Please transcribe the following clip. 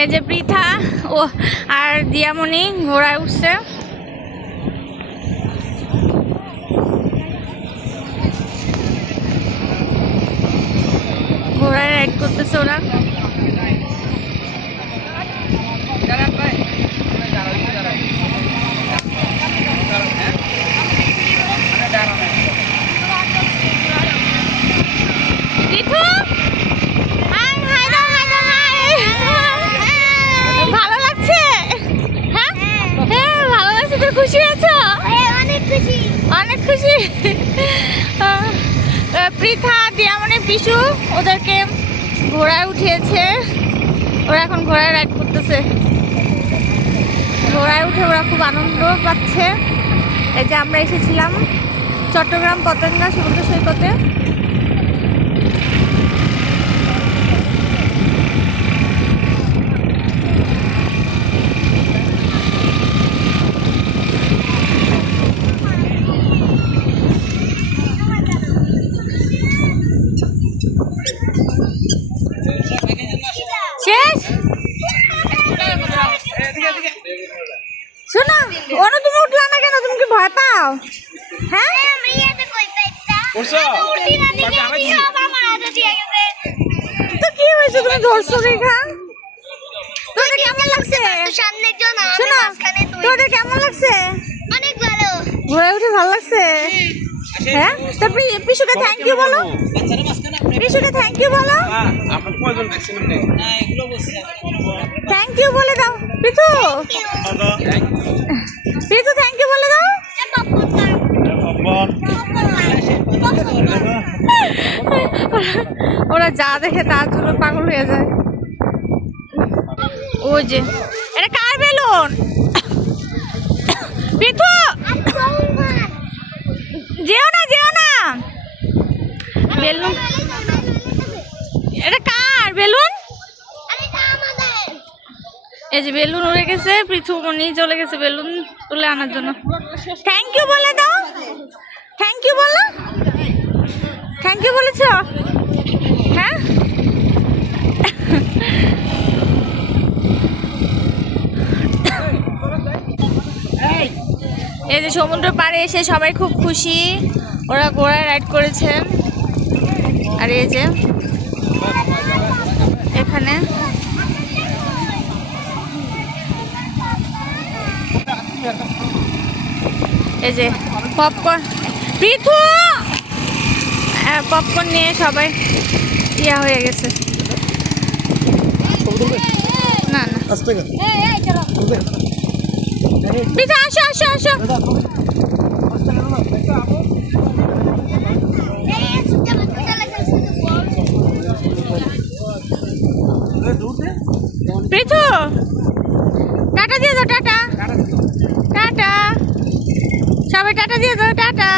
এই যে পৃথা ও আর দিয়ামণি ঘোড়ায় উঠছে। ঘোড়ায় রাইড করতেছে ওরা। ভালো লাগছে? হ্যাঁ হ্যাঁ ভালো লাগছে। তুমি খুশি আছো? অনেক খুশি। অনেক খুশি। পৃথা দিয়ামণি পিসু ওদেরকে ঘোড়ায় উঠিয়েছে। ওরা এখন ঘোড়ায় রাইড করতেছে। ঘোড়ায় উঠে ওরা খুব আনন্দ পাচ্ছে। এই যে আমরা এসেছিলাম চট্টগ্রাম পতেঙ্গা সমুদ্র সৈকতে। শেষ? শোনো অনু, তুমি উঠলা না কেন? তুমি কি ভয় পাও? হ্যাঁ তো কি হয়েছে? তুমি ধরছো দেখা? তোদের কেমন লাগছে? শোনো তোদের কেমন লাগছে? অনেক ভালো। ঘোড়ায় উঠে ভালো লাগছে? হ্যাঁ তো পিসুকে থ্যাংক ইউ বলো। পিসুকে থ্যাংক ইউ বলো। থ্যাংক ইউ বলে দাও পিসু। পিসু থ্যাংক ইউ বলে দাও। ওরা যা দেখে তার জন্য পাগল হয়ে যায়। ওই যে এটা কার বেলুন? পিথু যেও না যেও না। বেলুন এটা কার বেলুন? এই যে বেলুন উড়ে গেছে। পৃথু মনি চলে গেছে বেলুন তুলে আনার জন্য। থ্যাংক ইউ বলে দাও। থ্যাংক ইউ বলো। থ্যাংক ইউ বলেছ? হ্যাঁ এই যে সমুদ্র পাড়ে এসে সবাই খুব খুশি। ওরা ঘোড়ায় রাইড করেছে। আর এই যে এখানে এই যে পপকর্ন। পৃথু পপকর্ন নিয়ে সবাই ইয়া হয়ে গেছে। না না পৃথু আসো আসো আসো। পৃথু টাটা দিয়ে দাও। টাটা টাটা সবাই টাটা দিয়ে দাও। টাটা।